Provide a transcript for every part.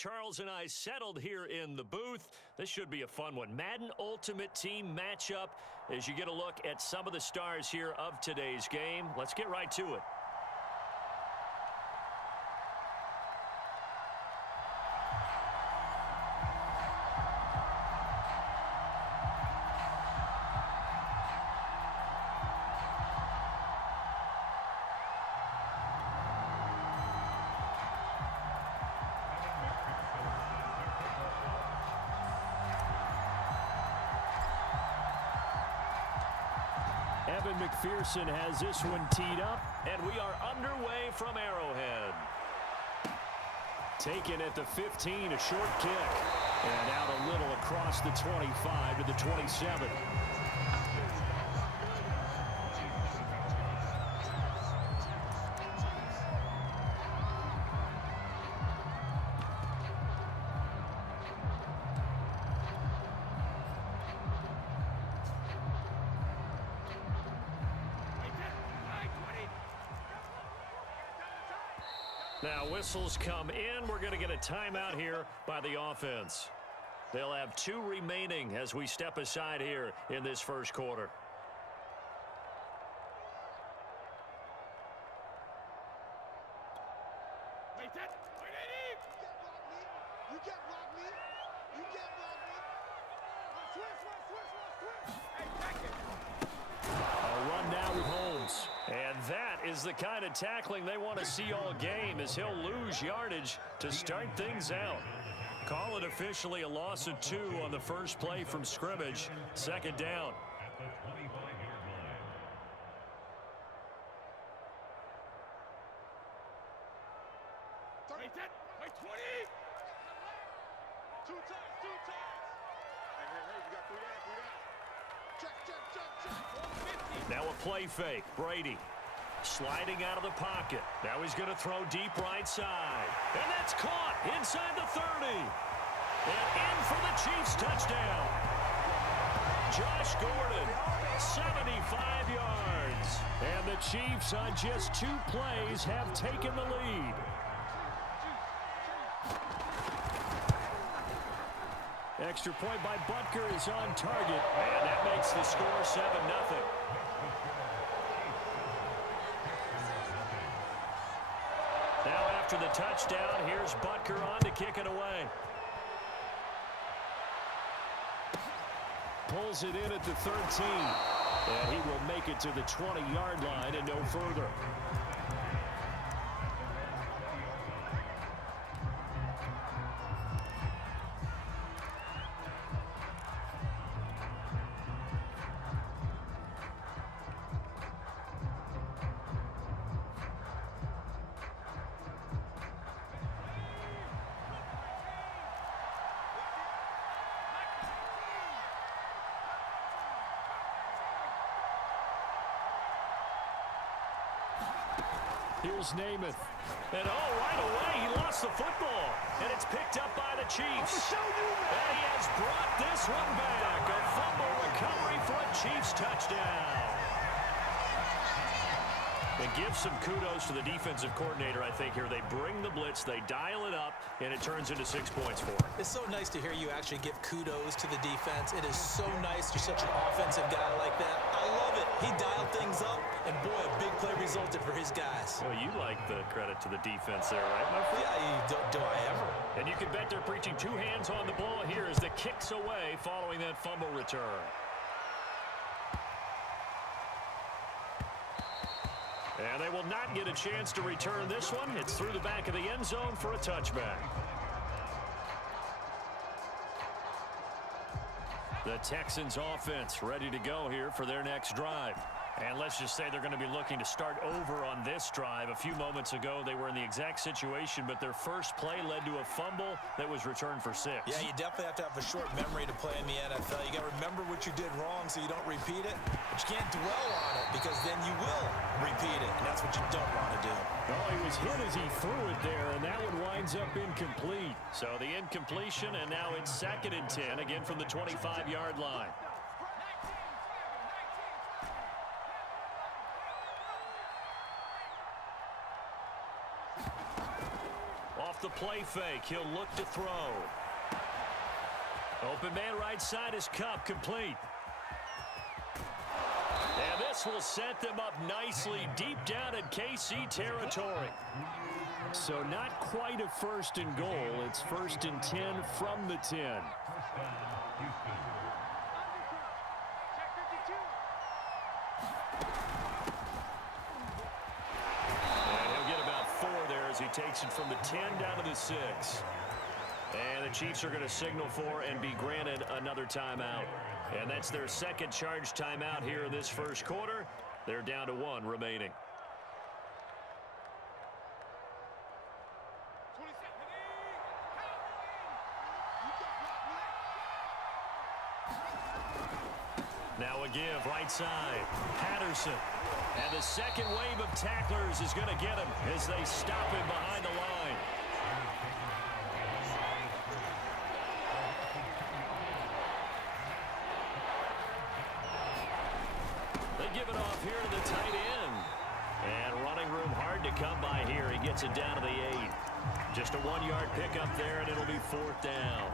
Charles and I settled here in the booth. This should be a fun one. Madden Ultimate Team matchup as you get a look at some of the stars here of today's game. Let's get right to it. McPherson has this one teed up, and we are underway from Arrowhead. Taken at the 15, a short kick, and out a little across the 25 to the 27. Now whistles come in. We're going to get a timeout here by the offense. They'll have 2 remaining as we step aside here in this first quarter. Is the kind of tackling they want to see all game as he'll lose yardage to start things out. Call it officially a loss of 2 on the first play from scrimmage. Second down. Now a play fake. Brady. Sliding out of the pocket. Now he's going to throw deep right side. And that's caught inside the 30. And in for the Chiefs touchdown. Josh Gordon, 75 yards. And the Chiefs on just 2 plays have taken the lead. Extra point by Butker is on target. And that makes the score 7-0. Now after the touchdown, here's Butker on to kick it away. Pulls it in at the 13. And he will make it to the 20-yard line and no further. Here's Namath. And right away, he lost the football. And it's picked up by the Chiefs. And he has brought this one back. A fumble recovery for a Chiefs touchdown. And give some kudos to the defensive coordinator, I think, here. They bring the blitz, they dial it up, and it turns into 6 points for them. It's so nice to hear you actually give kudos to the defense. It is so nice. You're such an offensive guy like that. I love it. He dialed things up, and boy, a big play resulted for his guys. Well, you like the credit to the defense there, right, my friend? Yeah, do I ever? And you can bet they're preaching 2 hands on the ball here as the kick's away following that fumble return. And they will not get a chance to return this one. It's through the back of the end zone for a touchback. The Texans offense ready to go here for their next drive. And let's just say they're going to be looking to start over on this drive. A few moments ago, they were in the exact situation, but their first play led to a fumble that was returned for 6. Yeah, you definitely have to have a short memory to play in the NFL. You got to remember what you did wrong so you don't repeat it. But you can't dwell on it because then you will repeat it, and that's what you don't want to do. Oh, he was hit as he threw it there, and that one winds up incomplete. So the incompletion, and now it's 2nd and 10, again from the 25-yard line. Off the play fake, he'll look to throw. Open man right side is Cup, complete. And this will set them up nicely deep down in KC territory. So not quite a 1st and goal. It's 1st and 10 from the 10. And he'll get about 4 there as he takes it from the 10 down to the 6. And the Chiefs are going to signal for and be granted another timeout. And that's their 2nd charge timeout here in this 1st quarter. They're down to 1 remaining. Now a give right side. Patterson. And the 2nd wave of tacklers is going to get him as they stop him behind the line. They give it off here to the tight end. And running room hard to come by here. He gets it down to the 8. Just a 1-yard pickup there, and it'll be 4th down.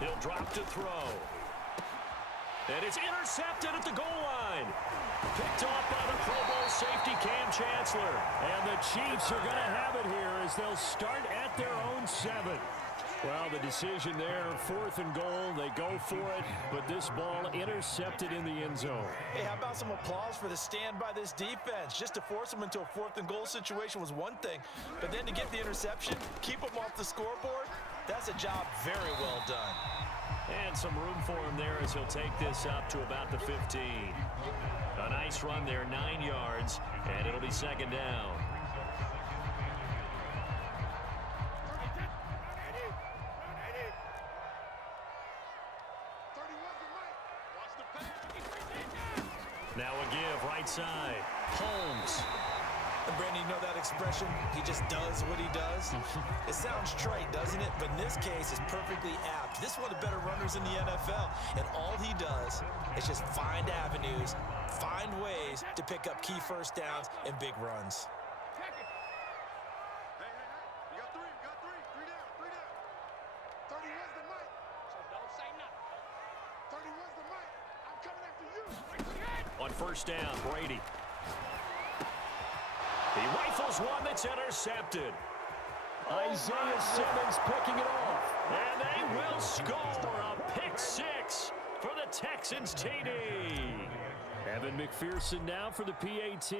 He'll drop to throw. And it's intercepted at the goal line. Picked off by the Pro Bowl safety Cam Chancellor. And the Chiefs are going to have it here as they'll start at their own 7. Well, the decision there, 4th and goal. They go for it, but this ball intercepted in the end zone. Hey, how about some applause for the stand by this defense? Just to force them into a 4th and goal situation was one thing, but then to get the interception, keep them off the scoreboard, that's a job very well done. And some room for him there as he'll take this up to about the 15. A nice run there, 9 yards, and it'll be 2nd down. Now a give right side. Holmes. And Brandon, you know that expression? He just does what he does. It sounds trite, doesn't it? But in this case, it's perfectly apt. This is one of the better runners in the NFL. And all he does is just find avenues, find ways to pick up key 1st downs and big runs. On 1st down, Brady. He rifles one that's intercepted. Isaiah Simmons picking it off. And they will score a pick 6 for the Texans TD. Evan McPherson now for the PAT.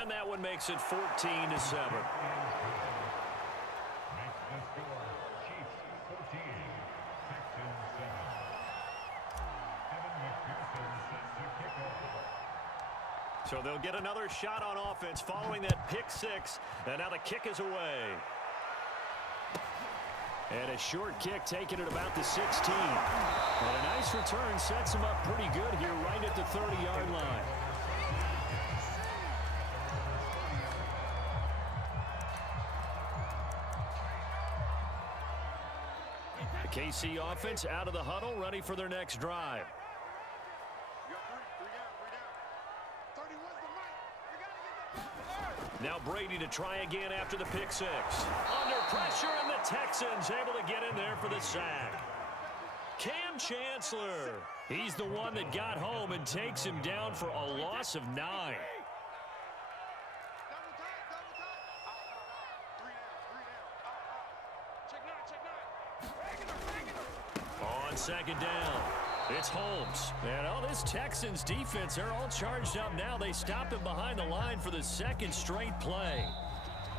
And that one makes it 14-7. So they'll get another shot on offense following that pick 6. And now the kick is away. And a short kick taken at about the 16. And a nice return sets him up pretty good here right at the 30-yard line. The KC offense out of the huddle, ready for their next drive. Now Brady to try again after the pick 6. Under pressure, and the Texans able to get in there for the sack. Cam Chancellor, he's the one that got home and takes him down for a loss of 9. On 2nd down, it's Holmes. And all this Texans defense, they're all charged up now. They stopped him behind the line for the 2nd straight play.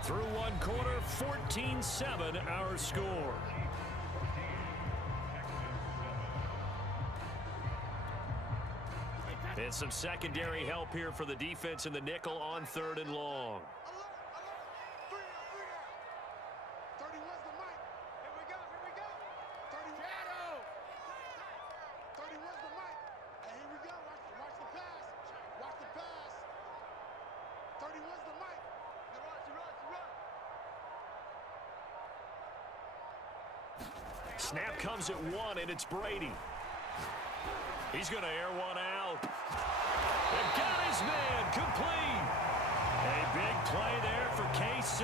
Through 1 quarter, 14-7 our score. And some secondary help here for the defense in the nickel on 3rd and long. Watch the pass. Snap comes at 1, and it's Brady. He's going to air one out. They've got his man complete. A big play there for KC.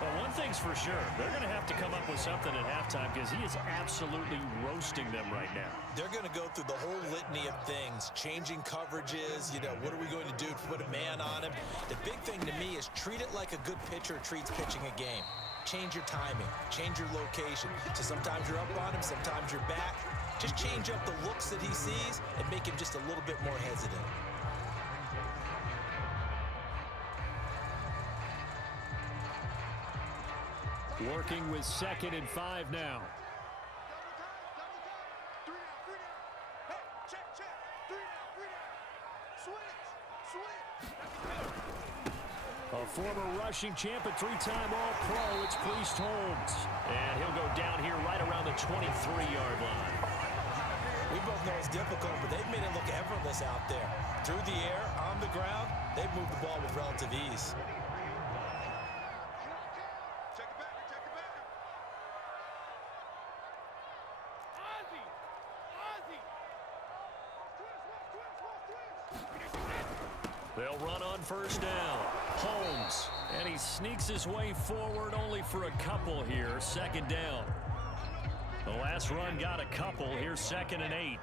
Well, one thing's for sure. They're going to have to come up with something at halftime because he is absolutely roasting them right now. They're going to go through the whole litany of things, changing coverages, what are we going to do to put a man on him? The big thing to me is treat it like a good pitcher treats pitching a game. Change your timing, change your location. So sometimes you're up on him, sometimes you're back. Just change up the looks that he sees and make him just a little bit more hesitant. Working with 2nd and 5 now. A former rushing champ and 3-time All-Pro, it's Priest Holmes. And he'll go down here right around the 23-yard line. We both know it's difficult, but they've made it look effortless out there. Through the air, on the ground, they've moved the ball with relative ease. They'll run on first down. Holmes, and he sneaks his way forward only for a couple here. 2nd down. The last run got a couple. Here's 2nd and 8.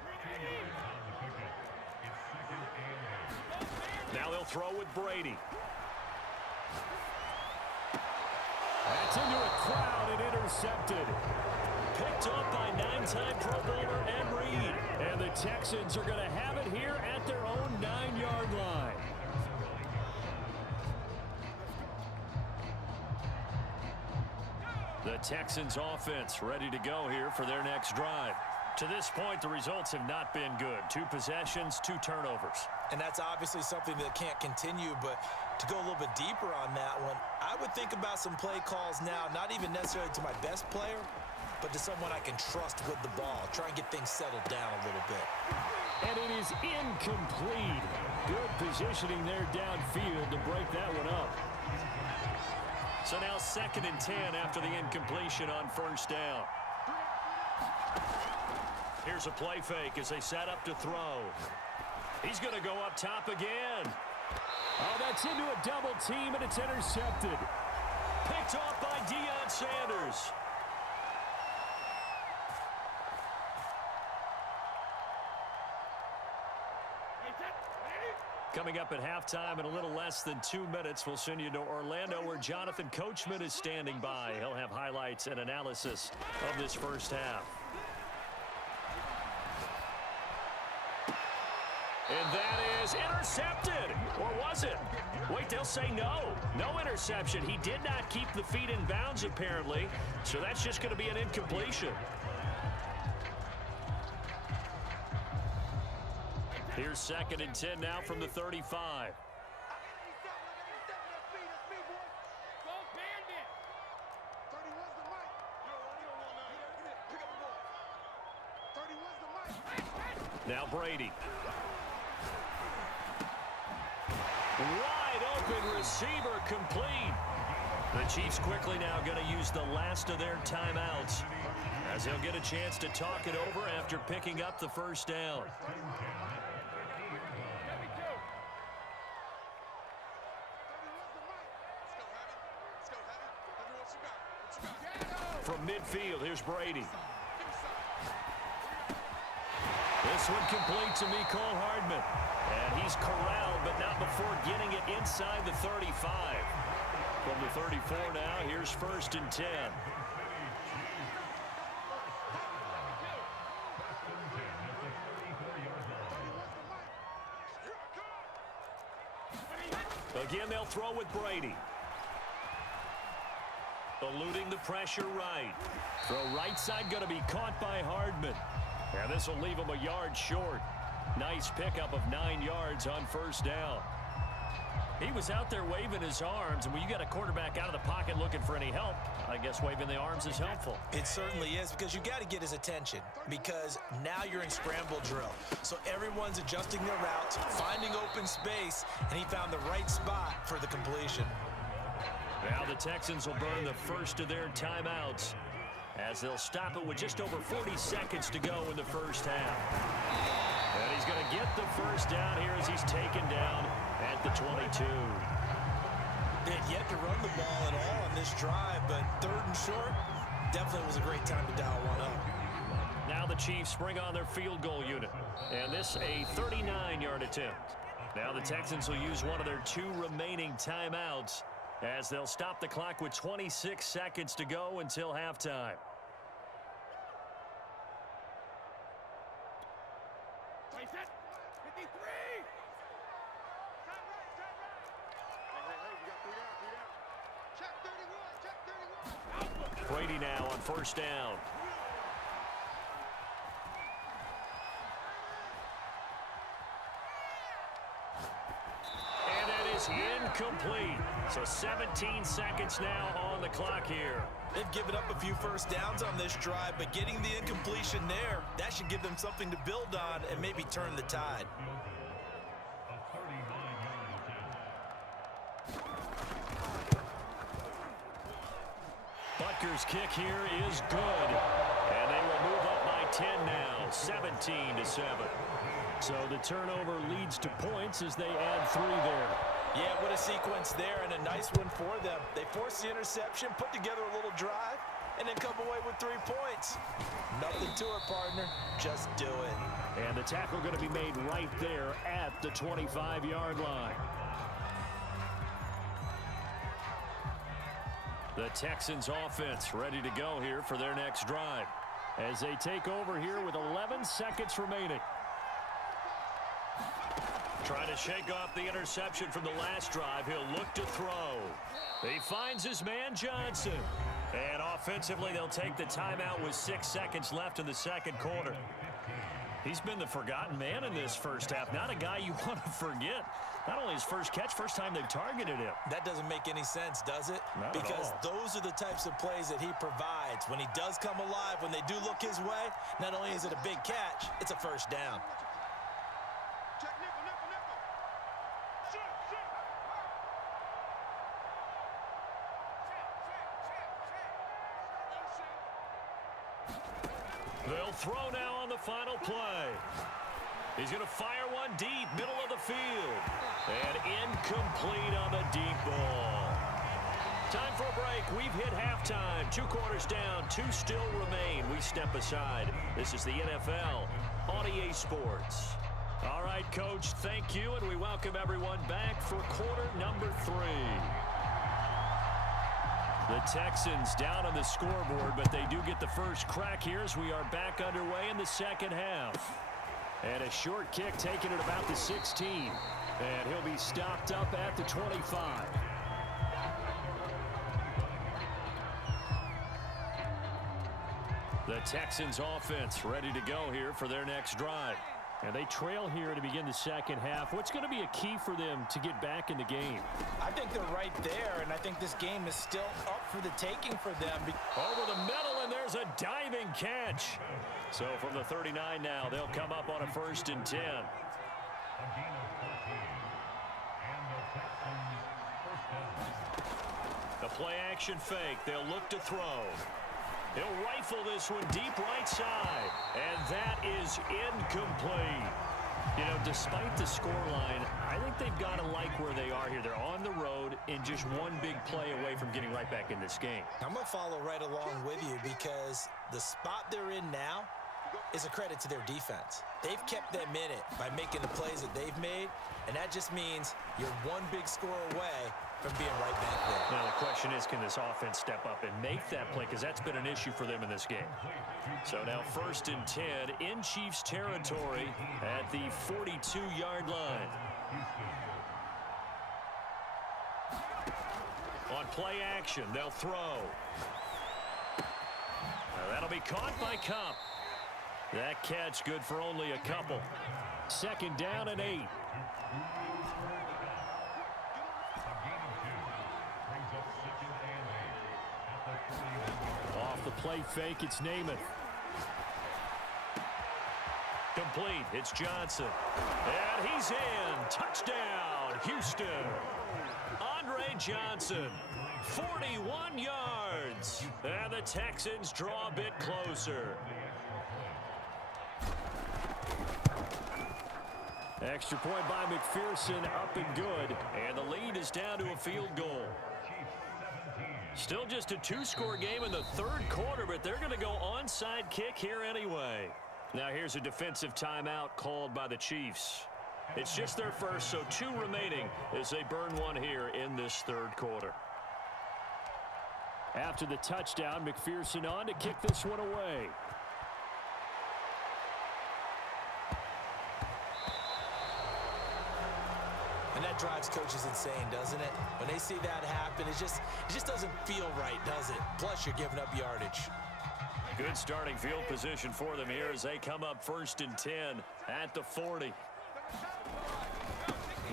Now they'll throw with Brady. That's into a crowd and intercepted. Picked up by 9-time Pro Bowler Ed Reed. And the Texans are going to have it here at their own 9-yard line. The Texans offense ready to go here for their next drive. To this point, the results have not been good. 2 possessions, 2 turnovers. And that's obviously something that can't continue, but to go a little bit deeper on that one, I would think about some play calls now, not even necessarily to my best player, but to someone I can trust with the ball. Try and get things settled down a little bit. And it is incomplete. Good positioning there downfield to break that one up. So now 2nd and 10 after the incompletion on first down. Here's a play fake as they set up to throw. He's going to go up top again. Oh, that's into a double team, and it's intercepted. Picked off by Deion Sanders. Coming up at halftime in a little less than 2 minutes, we'll send you to Orlando where Jonathan Coachman is standing by. He'll have highlights and analysis of this first half. And that is intercepted. Or was it? Wait, they'll say no. No interception. He did not keep the feet in bounds, apparently. So that's just going to be an incompletion. Here's 2nd and 10 now from the 35. Now Brady. Wide open receiver complete. The Chiefs quickly now going to use the last of their timeouts as they'll get a chance to talk it over after picking up the first down. From midfield, here's Brady. This one complete to Mecole Hardman. And he's corralled, but not before getting it inside the 35. From the 34 now, here's 1st and 10. Again, they'll throw with Brady. Eluding the pressure right. Throw right side going to be caught by Hardman. And this will leave him a yard short. Nice pickup of 9 yards on first down. He was out there waving his arms, and when you got a quarterback out of the pocket looking for any help, I guess waving the arms is helpful. It certainly is, because you got to get his attention, because now you're in scramble drill. So everyone's adjusting their routes, finding open space, and he found the right spot for the completion. Now the Texans will burn the first of their timeouts. as they'll stop it with just over 40 seconds to go in the first half. And he's going to get the first down here as he's taken down at the 22. They had yet to run the ball at all on this drive, but 3rd and short definitely was a great time to dial one up. Now the Chiefs bring on their field goal unit, and this a 39-yard attempt. Now the Texans will use one of their 2 remaining timeouts as they'll stop the clock with 26 seconds to go until halftime. Brady now on first down. And that is incomplete. So 17 seconds now on the clock here. They've given up a few first downs on this drive, but getting the incompletion there, that should give them something to build on and maybe turn the tide. Butker's kick here is good. And they will move up by 10 now, 17-7. So the turnover leads to points as they add 3 there. Yeah, what a sequence there, and a nice one for them. They force the interception, put together a little drive, and then come away with 3 points. Nothing to it, partner. Just do it. And the tackle going to be made right there at the 25-yard line. The Texans offense ready to go here for their next drive as they take over here with 11 seconds remaining. Trying to shake off the interception from the last drive. He'll look to throw. He finds his man Johnson. And offensively, they'll take the timeout with 6 seconds left in the second quarter. He's been the forgotten man in this first half. Not a guy you want to forget. Not only his first catch, first time they've targeted him. That doesn't make any sense, does it? Not because at all. Those are the types of plays that he provides. When he does come alive, when they do look his way, not only is it a big catch, it's a first down. They'll throw now on the final play. He's going to fire one deep, middle of the field. And incomplete on the deep ball. Time for a break. We've hit halftime. 2 quarters down, 2 still remain. We step aside. This is the NFL on EA Sports. All right, Coach, thank you, and we welcome everyone back for quarter number 3. The Texans down on the scoreboard, but they do get the first crack here as we are back underway in the second half. And a short kick taken at about the 16. And he'll be stopped up at the 25. The Texans offense ready to go here for their next drive. And they trail here to begin the second half. What's going to be a key for them to get back in the game? I think they're right there, and I think this game is still up for the taking for them. Over the middle, and there's a diving catch. So from the 39 now, they'll come up on a 1st and 10. The play action fake. They'll look to throw. He'll rifle this one deep right side. And that is incomplete. You know, despite the scoreline, I think they've got to like where they are here. They're on the road and just one big play away from getting right back in this game. I'm going to follow right along with you because the spot they're in now is a credit to their defense. They've kept them in it by making the plays that they've made, and that just means you're one big score away from being right back there. Now the question is, can this offense step up and make that play? Because that's been an issue for them in this game. So now 1st and 10 in Chiefs territory at the 42-yard line. On play action, they'll throw. Now that'll be caught by Cup. That catch good for only a couple. 2nd down and 8. Off the play fake, it's Namath. Complete, it's Johnson. And he's in. Touchdown, Houston. Andre Johnson, 41 yards. And the Texans draw a bit closer. Extra point by McPherson, up and good. And the lead is down to a field goal. Still just a two-score game in the third quarter, but they're going to go onside kick here anyway. Now here's a defensive timeout called by the Chiefs. It's just their first, so 2 remaining as they burn one here in this third quarter. After the touchdown, McPherson on to kick this one away. And that drives coaches insane, doesn't it? When they see that happen, it just doesn't feel right, does it? Plus, you're giving up yardage. Good starting field position for them here as they come up 1st and 10 at the 40.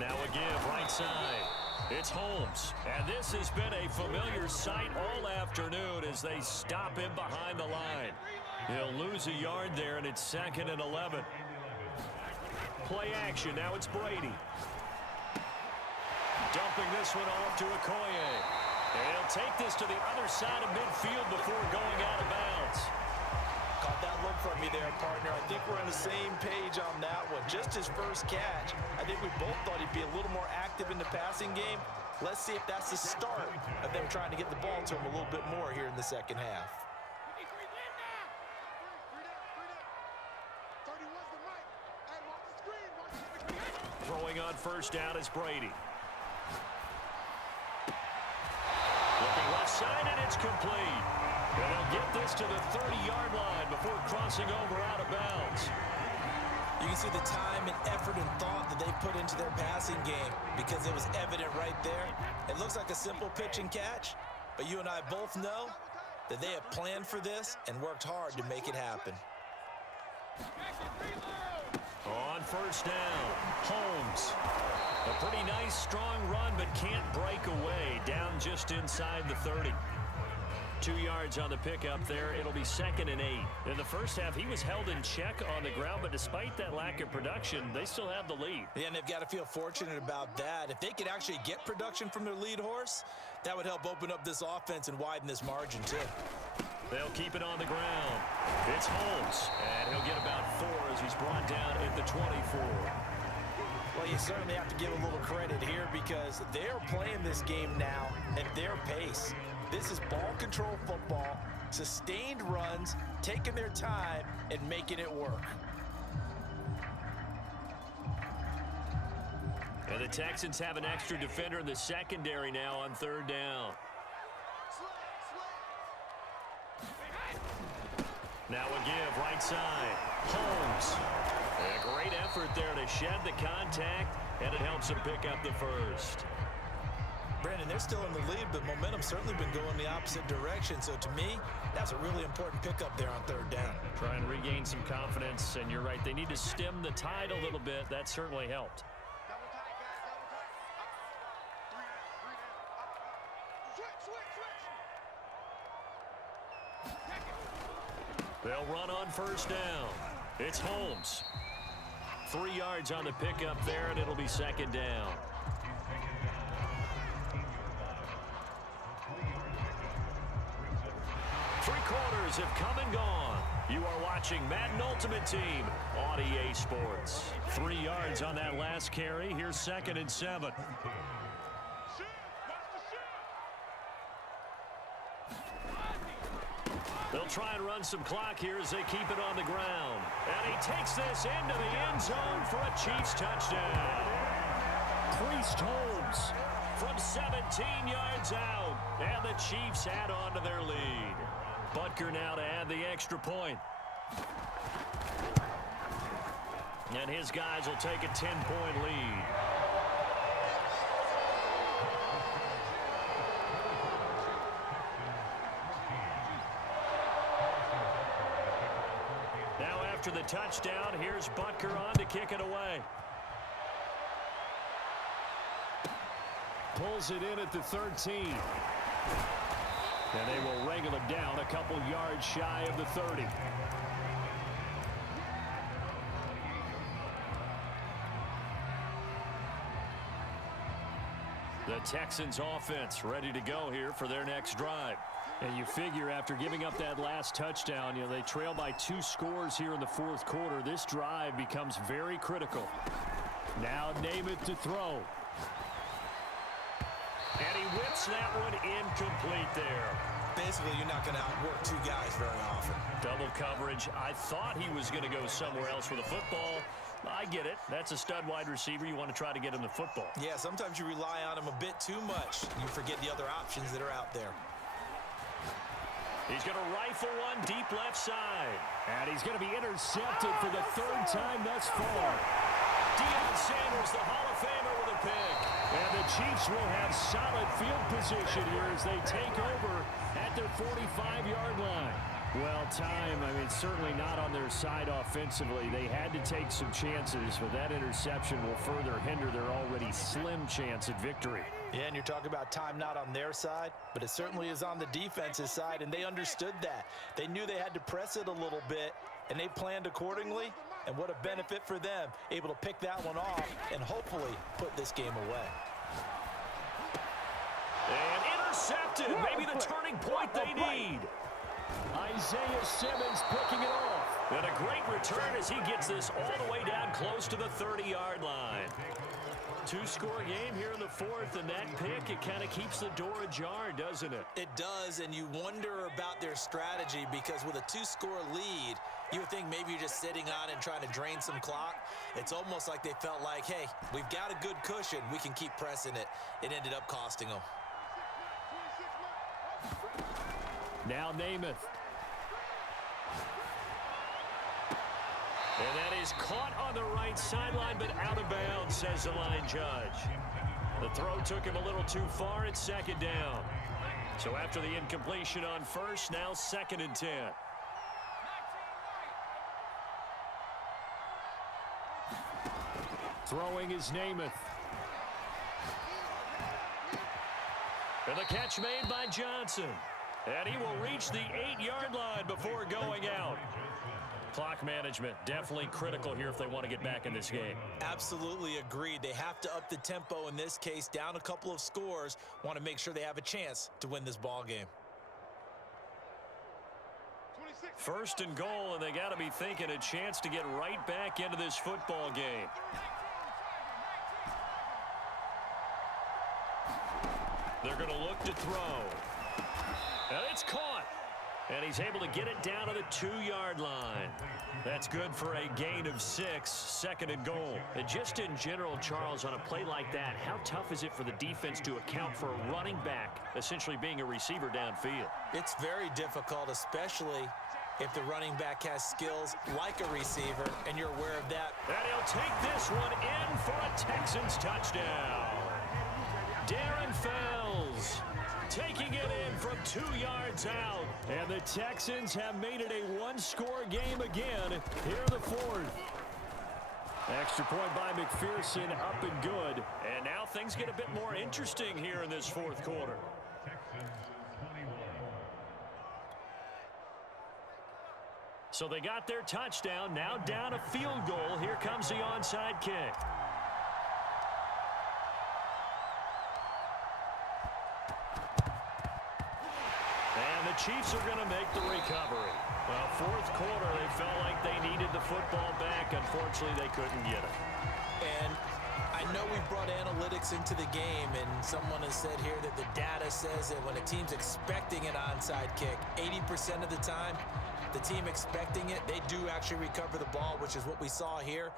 Now a give right side. It's Holmes. And this has been a familiar sight all afternoon as they stop him behind the line. He'll lose a yard there, and it's 2nd and 11. Play action. Now it's Brady. Dumping this one off to Okoye. And he'll take this to the other side of midfield before going out of bounds. Caught that look from me there, partner. I think we're on the same page on that one. Just his first catch. I think we both thought he'd be a little more active in the passing game. Let's see if that's the start of them trying to get the ball to him a little bit more here in the second half. Throwing on first down is Brady. Looking left side, and it's complete. And they'll get this to the 30-yard line before crossing over out of bounds. You can see the time and effort and thought that they put into their passing game because it was evident right there. It looks like a simple pitch and catch, but you and I both know that they have planned for this and worked hard to make it happen. On first down, Holmes. A pretty nice, strong run, but can't break away. Down just inside the 30. 2 yards on the pickup there. It'll be 2nd and 8. In the first half, he was held in check on the ground, but despite that lack of production, they still have the lead. Yeah, and they've got to feel fortunate about that. If they could actually get production from their lead horse, that would help open up this offense and widen this margin, too. They'll keep it on the ground. It's Holmes, and he'll get about 4 as he's brought down at the 24. Well, you certainly have to give a little credit here because they're playing this game now at their pace. This is ball control football, sustained runs, taking their time, and making it work. And the Texans have an extra defender in the secondary now on 3rd down. Now a give, right side. Holmes. A great effort there to shed the contact, and it helps him pick up the first. Brandon, they're still in the lead, but momentum's certainly been going the opposite direction. So to me, that's a really important pickup there on 3rd down. Try and regain some confidence, and you're right. They need to stem the tide a little bit. That certainly helped. They'll run on first down. It's Holmes. 3 yards on the pickup there, and it'll be 2nd down. Three quarters have come and gone. You are watching Madden Ultimate Team on EA Sports. 3 yards on that last carry. Here's 2nd and 7. They'll try and run some clock here as they keep it on the ground. And he takes this into the end zone for a Chiefs touchdown. Priest Holmes from 17 yards out. And the Chiefs add on to their lead. Butker now to add the extra point. And his guys will take a 10-point lead. Now after the touchdown, here's Butker on to kick it away. Pulls it in at the 13. And they will wrangle him down a couple yards shy of the 30. The Texans offense ready to go here for their next drive. And you figure after giving up that last touchdown, they trail by 2 scores here in the fourth quarter. This drive becomes very critical. Now Namath to throw. And he whips that one incomplete there. Basically, you're not going to outwork 2 guys very often. Double coverage. I thought he was going to go somewhere else with the football. I get it. That's a stud wide receiver. You want to try to get him the football. Yeah, sometimes you rely on him a bit too much. You forget the other options that are out there. He's going to rifle one deep left side. And he's going to be intercepted for the 3rd time thus far. Deion Sanders, the Hall of Famer, with a pick. And the Chiefs will have solid field position here as they take over at their 45-yard line. Well, time, certainly not on their side offensively. They had to take some chances, but that interception will further hinder their already slim chance at victory. Yeah, and you're talking about time not on their side, but it certainly is on the defense's side, and they understood that. They knew they had to press it a little bit, and they planned accordingly, and what a benefit for them, able to pick that one off and hopefully put this game away. And intercepted, maybe the turning point they need. Isaiah Simmons picking it off. And a great return as he gets this all the way down close to the 30-yard line. 2-score game here in the 4th, and that pick, it kind of keeps the door ajar, doesn't it? It does, and you wonder about their strategy because with a 2-score lead, you would think maybe you're just sitting on and trying to drain some clock. It's almost like they felt like, hey, we've got a good cushion. We can keep pressing it. It ended up costing them. Now Namath. And that is caught on the right sideline, but out of bounds, says the line judge. The throw took him a little too far. It's 2nd down. So after the incompletion on 1st, now 2nd and 10. Throwing is Namath. And the catch made by Johnson. And he will reach the 8-yard line before going out. Clock management definitely critical here if they want to get back in this game. Absolutely agreed. They have to up the tempo in this case, down a couple of scores. Want to make sure they have a chance to win this ball game. 1st and goal, and they got to be thinking a chance to get right back into this football game. They're going to look to throw. And it's caught. And he's able to get it down to the 2-yard line. That's good for a gain of 6, 2nd and goal. And just in general, Charles, on a play like that, how tough is it for the defense to account for a running back essentially being a receiver downfield? It's very difficult, especially if the running back has skills like a receiver, and you're aware of that. And he'll take this one in for a Texans touchdown. Darren Fells taking it in from 2 yards out. And the Texans have made it a 1-score game again here in the 4th. Extra point by McPherson, up and good. And now things get a bit more interesting here in this 4th quarter. So they got their touchdown, now down a field goal. Here comes the onside kick. Chiefs are going to make the recovery. Well, 4th quarter, they felt like they needed the football back. Unfortunately, they couldn't get it. And I know we brought analytics into the game, and someone has said here that the data says that when a team's expecting an onside kick, 80% of the time, the team expecting it, they do actually recover the ball, which is what we saw here.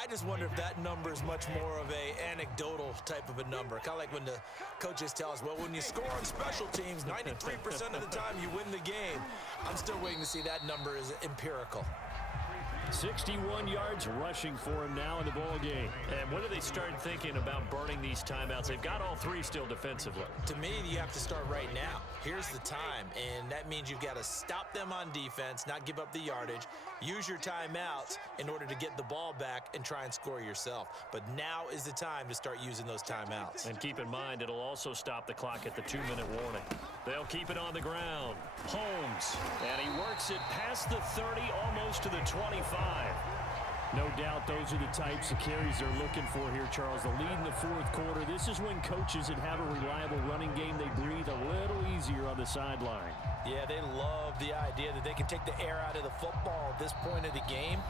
I just wonder if that number is much more of a anecdotal type of a number. Kind of like when the coaches tell us, well, when you score on special teams, 93% of the time you win the game. I'm still waiting to see that number is empirical. 61 yards rushing for him now in the ball game. And when do they start thinking about burning these timeouts? They've got all 3 still defensively. To me, you have to start right now. Here's the time, and that means you've got to stop them on defense, not give up the yardage, use your timeouts in order to get the ball back and try and score yourself. But now is the time to start using those timeouts. And keep in mind, it'll also stop the clock at the 2-minute warning. They'll keep it on the ground. Holmes, and he works it past the 30, almost to the 25. No doubt those are the types of carries they're looking for here, Charles. The lead in the fourth quarter. This is when coaches that have a reliable running game, they breathe a little easier on the sideline. Yeah, they love the idea that they can take the air out of the football at this point of the game.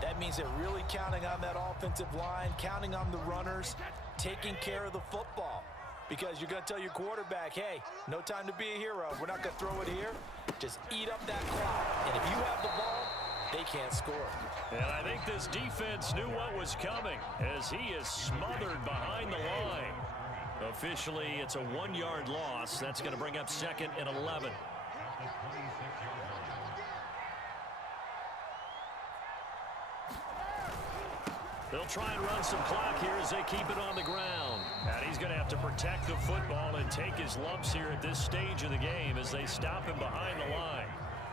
That means they're really counting on that offensive line, counting on the runners, taking care of the football. Because you're going to tell your quarterback, hey, no time to be a hero. We're not going to throw it here. Just eat up that clock. And if you have the ball, they can't score. And I think this defense knew what was coming as he is smothered behind the line. Officially, it's a 1-yard loss. That's going to bring up 2nd and 11. They'll try and run some clock here as they keep it on the ground. And he's going to have to protect the football and take his lumps here at this stage of the game as they stop him behind the line.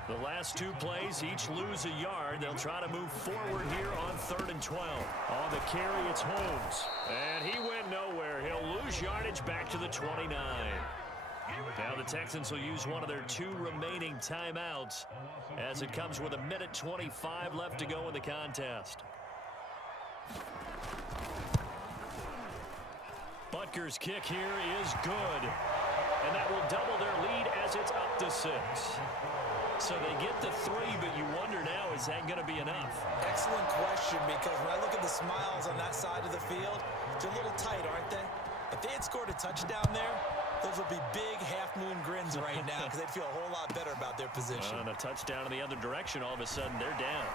The last 2 plays, each lose a yard. They'll try to move forward here on 3rd and 12. On the carry, it's Holmes. And he went nowhere. He'll lose yardage back to the 29. Now the Texans will use one of their 2 remaining timeouts as it comes with 1:25 left to go in the contest. Butker's kick here is good. And that will double their lead as it's up to 6. So they get the 3, but you wonder now, is that going to be enough? Excellent question, because when I look at the smiles on that side of the field, they're a little tight, aren't they? If they had scored a touchdown there, those would be big half-moon grins right now because they'd feel a whole lot better about their position. And a touchdown in the other direction, all of a sudden they're down.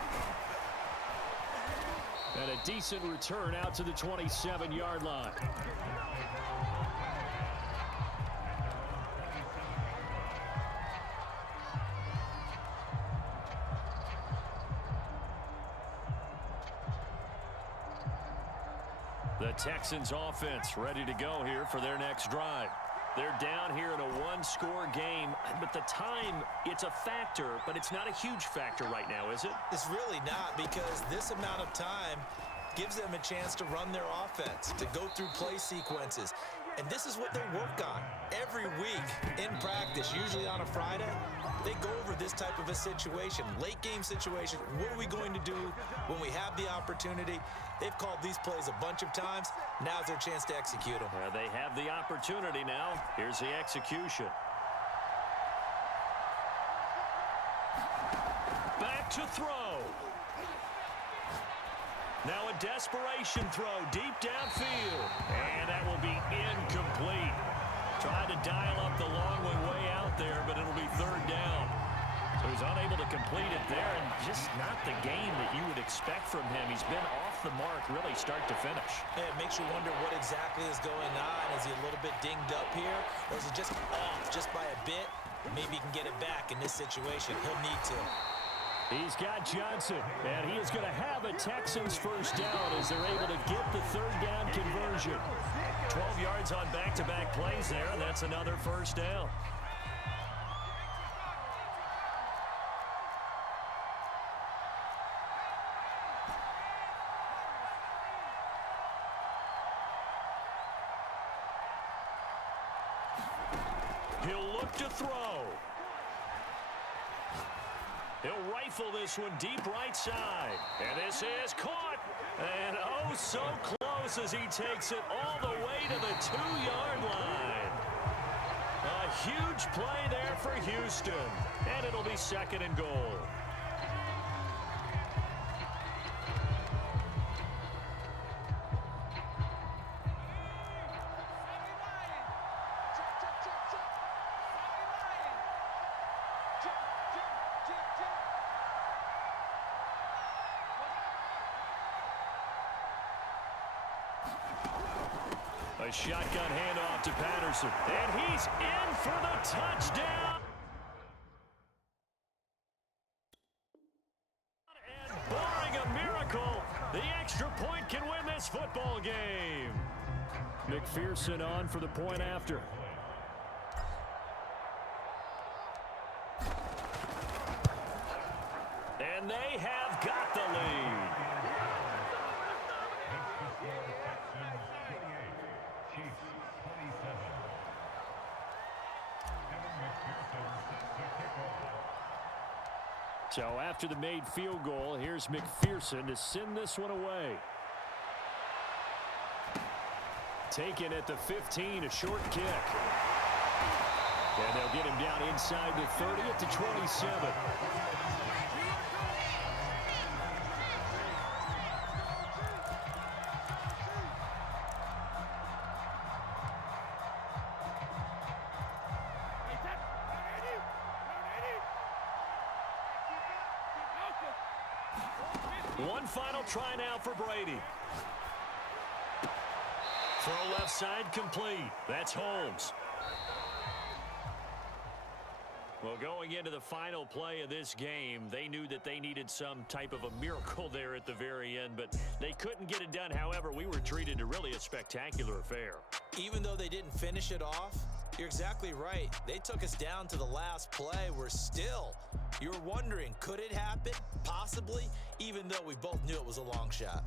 And a decent return out to the 27-yard line. The Texans offense ready to go here for their next drive. They're down here in a 1-score game, but the time, it's a factor, but it's not a huge factor right now, is it? It's really not, because this amount of time gives them a chance to run their offense, to go through play sequences. And this is what they work on every week in practice, usually on a Friday. They go over this type of a situation, late game situation. What are we going to do when we have the opportunity? They've called these plays a bunch of times. Now's their chance to execute them. Well, they have the opportunity now. Here's the execution. Back to throw. Now a desperation throw deep downfield. And that will be incomplete. Tried to dial up the long way out there, but it'll be 3rd down. So he's unable to complete it there, and just not the game that you would expect from him. He's been off the mark really start to finish. Yeah, it makes you wonder what exactly is going on. Is he a little bit dinged up here, or is he just off just by a bit? Maybe he can get it back in this situation. He'll need to. He's got Johnson, and he is going to have a Texans first down as they're able to get the 3rd down conversion. 12 yards on back-to-back plays there, and that's another first down. He'll look to throw. He'll rifle this one deep right side. And this is caught. And oh, so close as he takes it all the way to the 2-yard line. A huge play there for Houston. And it'll be 2nd and goal. A shotgun handoff to Patterson. And he's in for the touchdown. And barring a miracle, the extra point can win this football game. McPherson on for the point after. And they have got the lead. So after the made field goal, here's McPherson to send this one away. Taken at the 15, a short kick. And they'll get him down inside the 30 at the 27. One final try now for Brady. Throw left side complete. That's Holmes. Well, going into the final play of this game, they knew that they needed some type of a miracle there at the very end, but they couldn't get it done. However, we were treated to really a spectacular affair. Even though they didn't finish it off, you're exactly right. They took us down to the last play. You're wondering, could it happen? Possibly, even though we both knew it was a long shot.